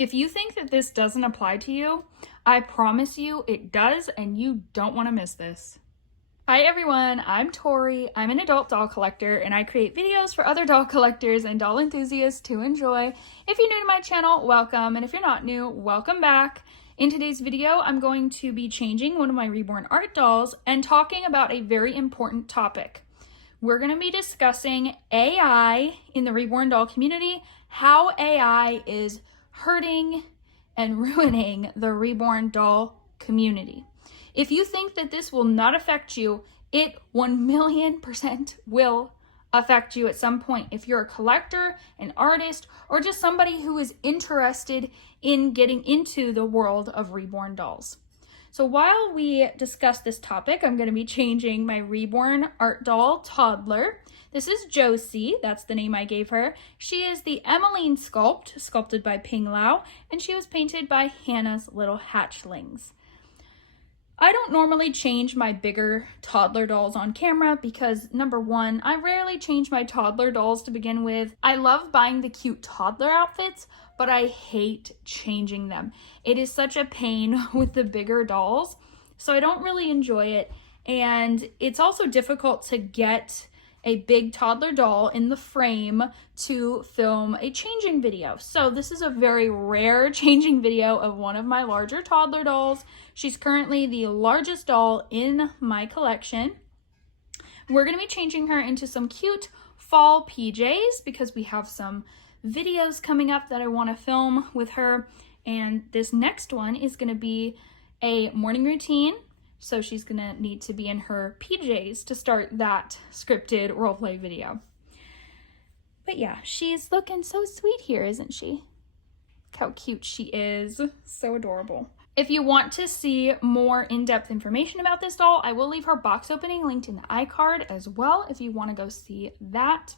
If you think that this doesn't apply to you, I promise you it does, and you don't want to miss this. Hi everyone, I'm Tori. I'm an adult doll collector, and I create videos for other doll collectors and doll enthusiasts to enjoy. If you're new to my channel, welcome, and if you're not new, welcome back. In today's video, I'm going to be changing one of my Reborn art dolls and talking about a very important topic. We're going to be discussing AI in the Reborn doll community, how AI is hurting and ruining the Reborn doll community. If you think that this will not affect you, it 1,000,000% will affect you at some point. If you're a collector, an artist, or just somebody who is interested in getting into the world of Reborn dolls. So while we discuss this topic, I'm going to be changing my Reborn art doll toddler. This is Josie, that's the name I gave her. She is the Emmeline sculpt, sculpted by Ping Lao, and she was painted by Hannah's Little Hatchlings. I don't normally change my bigger toddler dolls on camera because, number one, I rarely change my toddler dolls to begin with. I love buying the cute toddler outfits, but I hate changing them. It is such a pain with the bigger dolls, so I don't really enjoy it. And it's also difficult to get a big toddler doll in the frame to film a changing video. So this is a very rare changing video of one of my larger toddler dolls. She's currently the largest doll in my collection. We're going to be changing her into some cute fall PJs because we have some videos coming up that I want to film with her. And this next one is going to be a morning routine. So she's gonna need to be in her PJs to start that scripted roleplay video. But yeah, she's looking so sweet here, isn't she? Look how cute she is. So adorable. If you want to see more in-depth information about this doll, I will leave her box opening linked in the iCard as well if you want to go see that.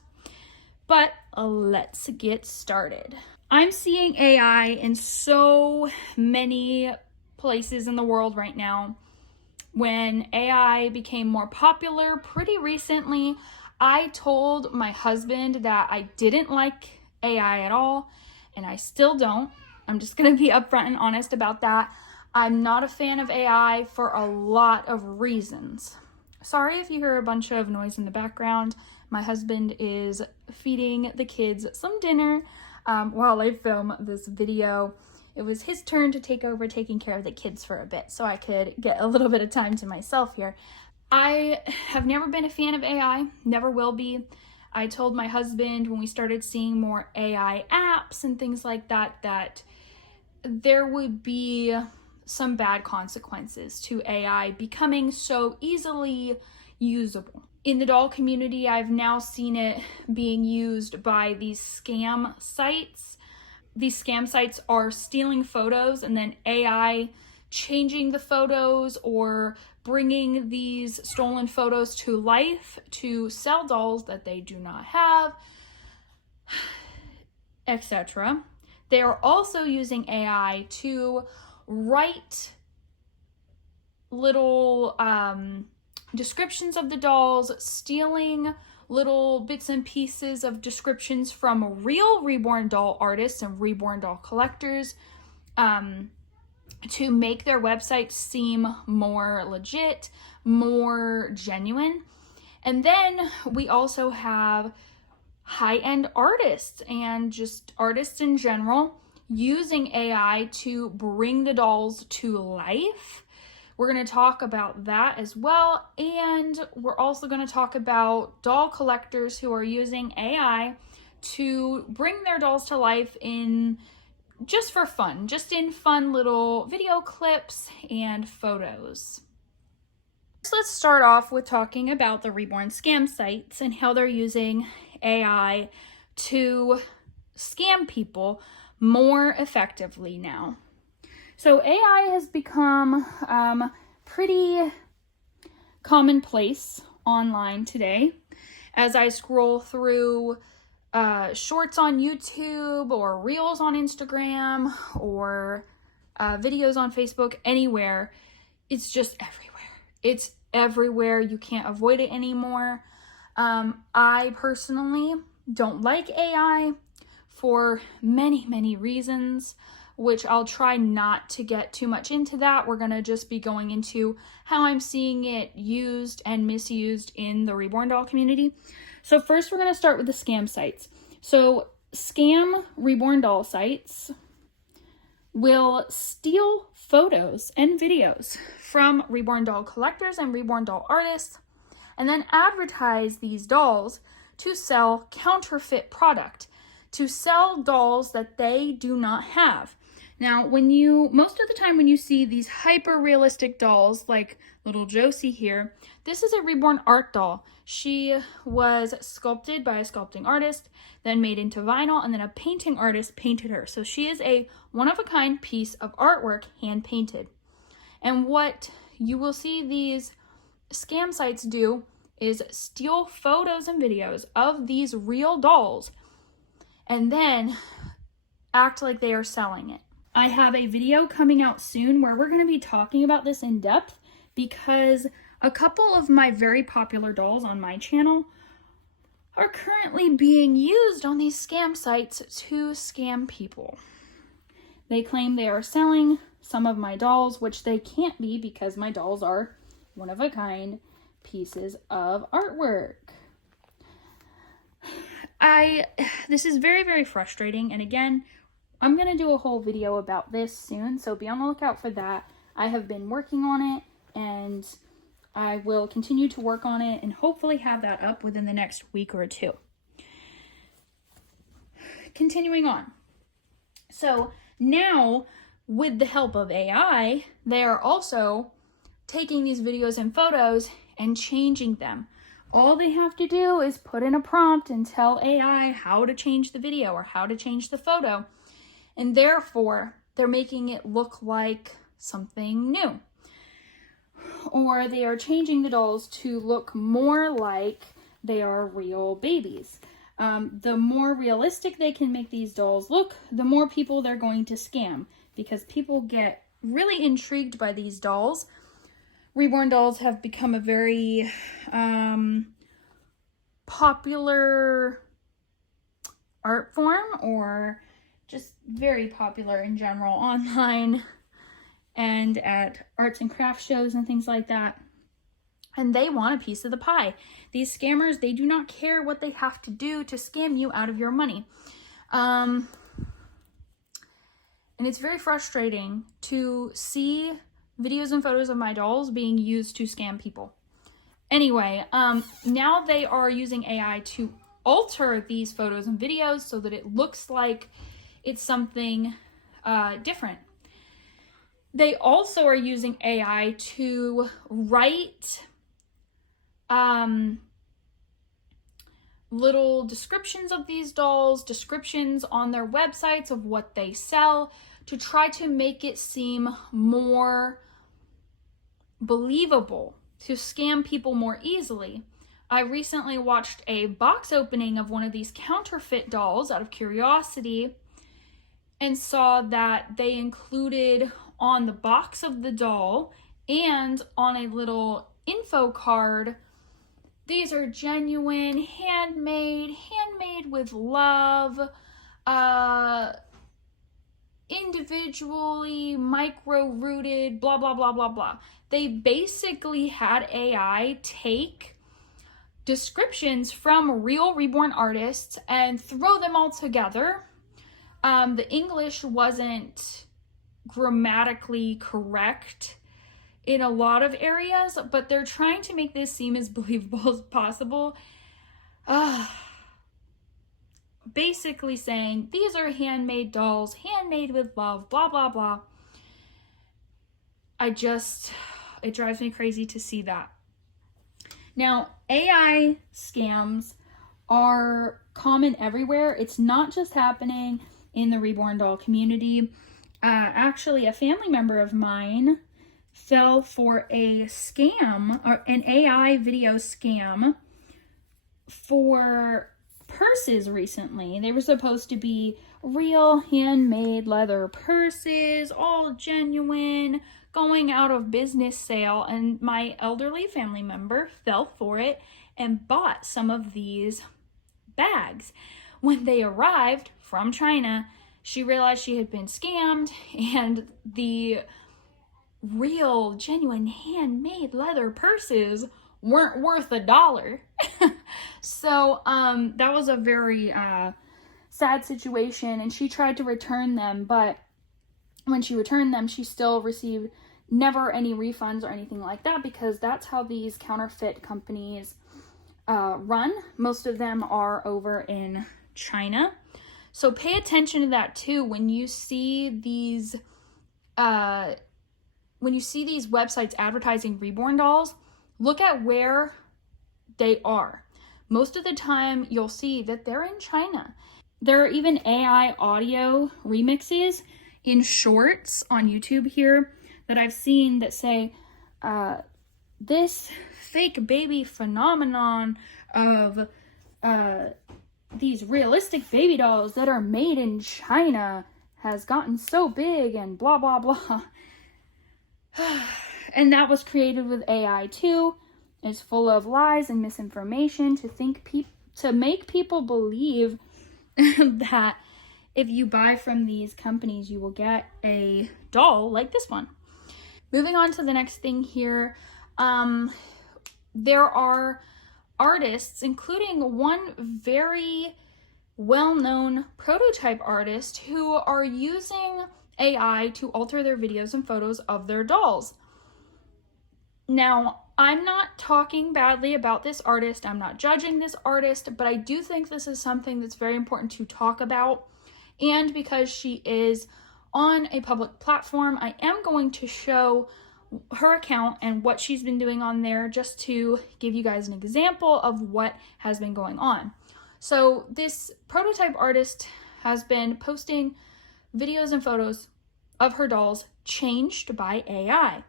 But let's get started. I'm seeing AI in so many places in the world right now. When AI became more popular pretty recently, I told my husband that I didn't like AI at all, and I still don't. I'm just gonna be upfront and honest about that. I'm not a fan of AI for a lot of reasons. Sorry if you hear a bunch of noise in the background. My husband is feeding the kids some dinner while I film this video. It was his turn to take over taking care of the kids for a bit so I could get a little bit of time to myself here. I have never been a fan of AI, never will be. I told my husband when we started seeing more AI apps and things like that, that there would be some bad consequences to AI becoming so easily usable. In the doll community, I've now seen it being used by these scam sites. These scam sites are stealing photos and then AI changing the photos or bringing these stolen photos to life to sell dolls that they do not have, etc. They are also using AI to write little descriptions of the dolls, stealing little bits and pieces of descriptions from real Reborn doll artists and Reborn doll collectors to make their website seem more legit, more genuine. And then we also have high-end artists and just artists in general using AI to bring the dolls to life. We're going to talk about that as well, and we're also going to talk about doll collectors who are using AI to bring their dolls to life in just for fun, just in fun little video clips and photos. So let's start off with talking about the Reborn scam sites and how they're using AI to scam people more effectively now. So AI has become pretty commonplace online today. As I scroll through shorts on YouTube or reels on Instagram or videos on Facebook, anywhere, it's just everywhere. It's everywhere. You can't avoid it anymore. I personally don't like AI for many, many reasons. which I'll try not to get too much into that. We're going to just be going into how I'm seeing it used and misused in the Reborn doll community. So first we're going to start with the scam sites. So scam Reborn doll sites will steal photos and videos from Reborn doll collectors and Reborn doll artists, and then advertise these dolls to sell counterfeit product, to sell dolls that they do not have. Now, most of the time when you see these hyper realistic dolls like little Josie here, this is a Reborn art doll. She was sculpted by a sculpting artist, then made into vinyl, and then a painting artist painted her. So she is a one-of-a-kind piece of artwork, hand painted. And what you will see these scam sites do is steal photos and videos of these real dolls and then act like they are selling it. I have a video coming out soon where we're going to be talking about this in depth, because a couple of my very popular dolls on my channel are currently being used on these scam sites to scam people. They claim they are selling some of my dolls, which they can't be because my dolls are one-of-a-kind pieces of artwork. This is very, very frustrating, and again, I'm going to do a whole video about this soon, so be on the lookout for that. I have been working on it, and I will continue to work on it and hopefully have that up within the next week or two. Continuing on. So now, with the help of AI, they are also taking these videos and photos and changing them. All they have to do is put in a prompt and tell AI how to change the video or how to change the photo. And therefore, they're making it look like something new. Or they are changing the dolls to look more like they are real babies. The more realistic they can make these dolls look, the more people they're going to scam, because people get really intrigued by these dolls. Reborn dolls have become a very popular art form, or just very popular in general online and at arts and crafts shows and things like that. And they want a piece of the pie. These scammers, they do not care what they have to do to scam you out of your money. And it's very frustrating to see videos and photos of my dolls being used to scam people. Anyway, now they are using AI to alter these photos and videos so that it looks like it's something different. They also are using AI to write little descriptions of these dolls, descriptions on their websites of what they sell, to try to make it seem more believable, to scam people more easily. I recently watched a box opening of one of these counterfeit dolls out of curiosity and saw that they included on the box of the doll and on a little info card, these are genuine, handmade with love, individually micro-rooted, blah, blah, blah, blah, blah. They basically had AI take descriptions from real Reborn artists and throw them all together. The English wasn't grammatically correct in a lot of areas, but they're trying to make this seem as believable as possible. Basically saying, these are handmade dolls, handmade with love, blah, blah, blah. It drives me crazy to see that. Now, AI scams are common everywhere. It's not just happening in the Reborn doll community. Actually, a family member of mine fell for a scam, or an AI video scam for purses recently. They were supposed to be real handmade leather purses, all genuine, going out of business sale, and my elderly family member fell for it and bought some of these bags. When they arrived from China, she realized she had been scammed, and the real, genuine, handmade leather purses weren't worth $1. So that was a very sad situation, and she tried to return them, but when she returned them, she still received never any refunds or anything like that, because that's how these counterfeit companies run. Most of them are over in China. So pay attention to that too when you see these websites advertising Reborn dolls. Look at where they are. Most of the time you'll see that they're in China. There are even AI audio remixes in shorts on YouTube here that I've seen that say this fake baby phenomenon of these realistic baby dolls that are made in China has gotten so big and blah blah blah. And that was created with AI too. It's full of lies and misinformation to make people believe that if you buy from these companies, you will get a doll like this one. Moving on to the next thing here, there are artists, including one very well-known prototype artist, who are using AI to alter their videos and photos of their dolls. Now, I'm not talking badly about this artist. I'm not judging this artist, but I do think this is something that's very important to talk about. And because she is on a public platform, I am going to show her account and what she's been doing on there, just to give you guys an example of what has been going on. So this prototype artist has been posting videos and photos of her dolls changed by AI.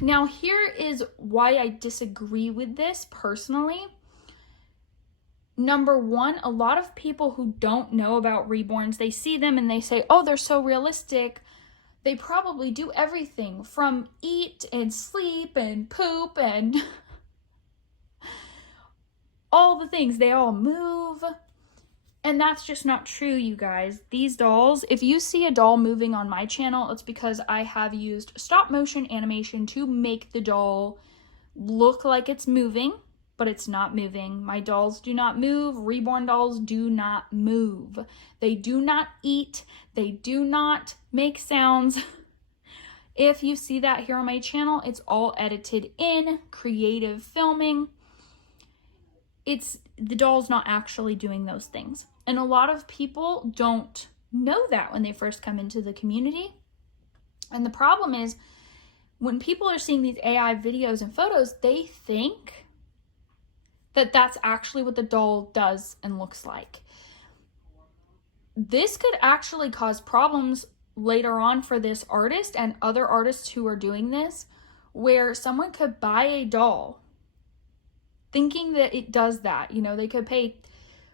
Now, here is why I disagree with this personally. Number one, a lot of people who don't know about reborns, they see them and they say, oh, they're so realistic. They probably do everything from eat and sleep and poop and all the things. They all move. And that's just not true, you guys. These dolls, if you see a doll moving on my channel, it's because I have used stop motion animation to make the doll look like it's moving, but it's not moving. My dolls do not move. Reborn dolls do not move. They do not eat. They do not make sounds. If you see that here on my channel, it's all edited in, creative filming. The doll's not actually doing those things. And a lot of people don't know that when they first come into the community. And the problem is, when people are seeing these AI videos and photos, they think that that's actually what the doll does and looks like. This could actually cause problems later on for this artist and other artists who are doing this, where someone could buy a doll thinking that it does that. You know, they could pay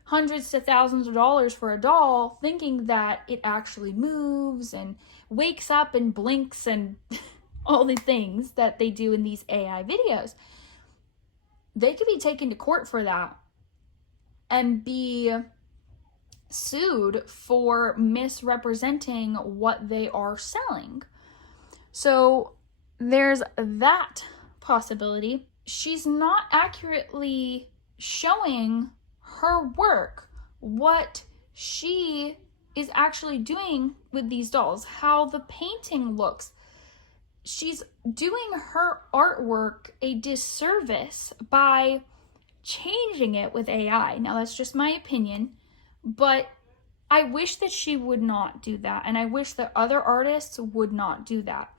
hundreds to thousands of dollars for a doll thinking that it actually moves and wakes up and blinks and all the things that they do in these AI videos. They could be taken to court for that and be sued for misrepresenting what they are selling. So there's that possibility. She's not accurately showing her work, what she is actually doing with these dolls, how the painting looks. She's doing her artwork a disservice by changing it with AI. Now, that's just my opinion, but I wish that she would not do that, and I wish that other artists would not do that.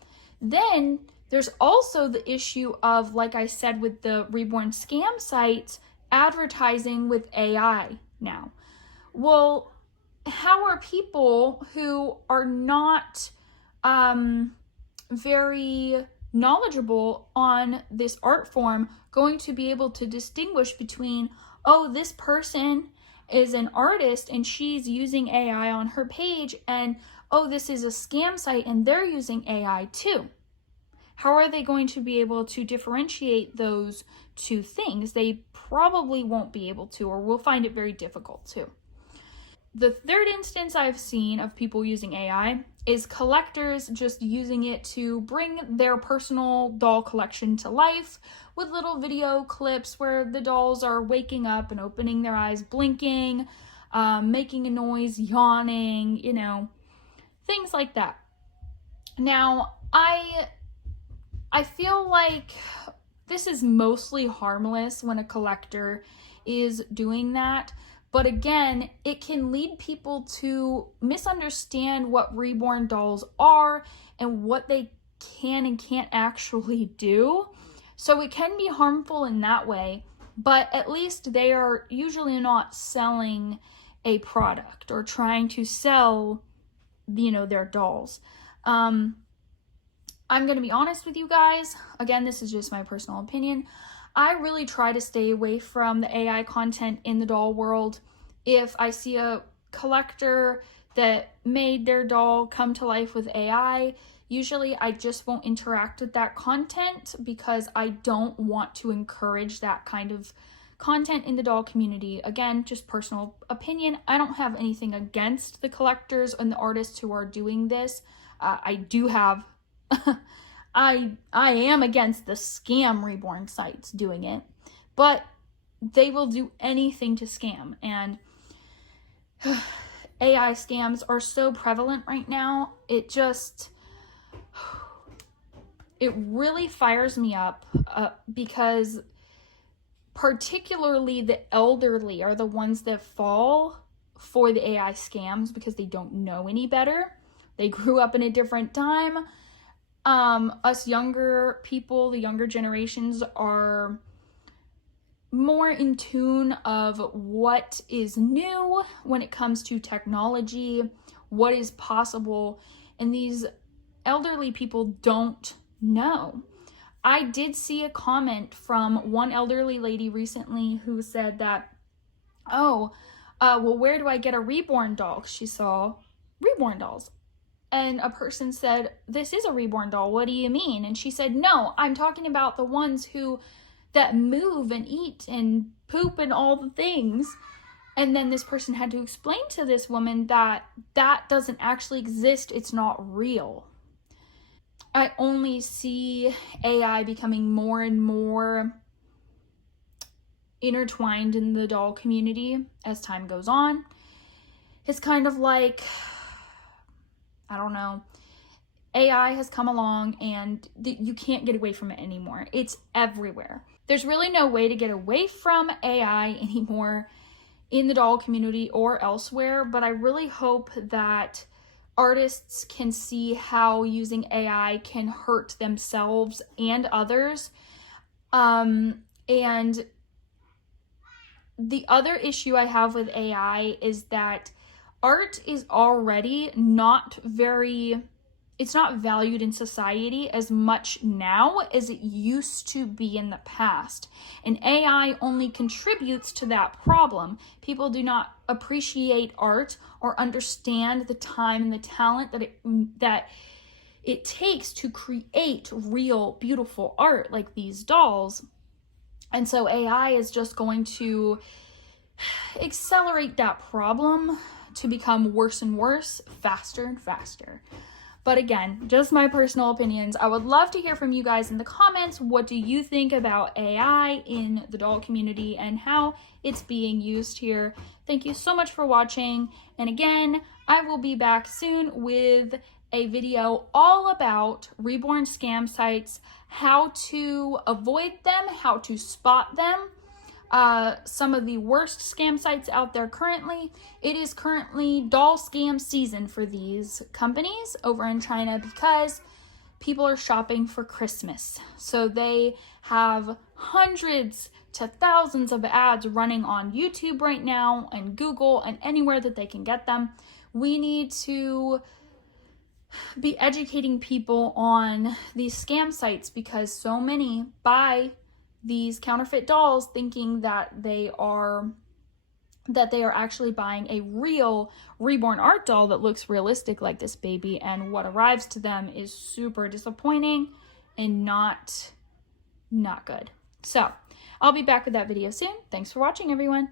Then there's also the issue of, like I said, with the Reborn scam sites advertising with AI now. Well, how are people who are not very knowledgeable on this art form going to be able to distinguish between, oh, this person is an artist and she's using AI on her page, and oh, this is a scam site and they're using AI too? How are they going to be able to differentiate those two things? They probably won't be able to, or will find it very difficult to. The third instance I've seen of people using AI is collectors just using it to bring their personal doll collection to life with little video clips where the dolls are waking up and opening their eyes, blinking, making a noise, yawning, you know, things like that. Now, I feel like this is mostly harmless when a collector is doing that. But again, it can lead people to misunderstand what reborn dolls are and what they can and can't actually do. So it can be harmful in that way, but at least they are usually not selling a product or trying to sell, you know, their dolls. I'm going to be honest with you guys. Again, this is just my personal opinion. I really try to stay away from the AI content in the doll world. If I see a collector that made their doll come to life with AI, usually I just won't interact with that content because I don't want to encourage that kind of content in the doll community. Again, just personal opinion. I don't have anything against the collectors and the artists who are doing this. I do have I am against the scam reborn sites doing it, but they will do anything to scam, and AI scams are so prevalent right now. It really fires me up because particularly the elderly are the ones that fall for the AI scams because they don't know any better. They grew up in a different time. Us younger people, the younger generations, are more in tune of what is new when it comes to technology, what is possible, and these elderly people don't know. I did see a comment from one elderly lady recently who said that, well, where do I get a reborn doll? She saw reborn dolls. And a person said, this is a reborn doll. What do you mean? And she said, no, I'm talking about the ones that move and eat and poop and all the things. And then this person had to explain to this woman that that doesn't actually exist. It's not real. I only see AI becoming more and more intertwined in the doll community as time goes on. It's kind of like, I don't know, AI has come along and you can't get away from it anymore. It's everywhere. There's really no way to get away from AI anymore in the doll community or elsewhere, but I really hope that artists can see how using AI can hurt themselves and others. And the other issue I have with AI is that art is already it's not valued in society as much now as it used to be in the past. And AI only contributes to that problem. People do not appreciate art or understand the time and the talent that it takes to create real, beautiful art like these dolls. And so AI is just going to accelerate that problem to become worse and worse, faster and faster. But again, just my personal opinions. I would love to hear from you guys in the comments. What do you think about AI in the doll community and how it's being used here? Thank you so much for watching. And again, I will be back soon with a video all about reborn scam sites, how to avoid them, how to spot them. Some of the worst scam sites out there currently. It is currently doll scam season for these companies over in China because people are shopping for Christmas. So they have hundreds to thousands of ads running on YouTube right now and Google and anywhere that they can get them. We need to be educating people on these scam sites because so many buy these counterfeit dolls thinking that they are actually buying a real reborn art doll that looks realistic like this baby, and what arrives to them is super disappointing and not good. So I'll be back with that video soon. Thanks for watching, everyone.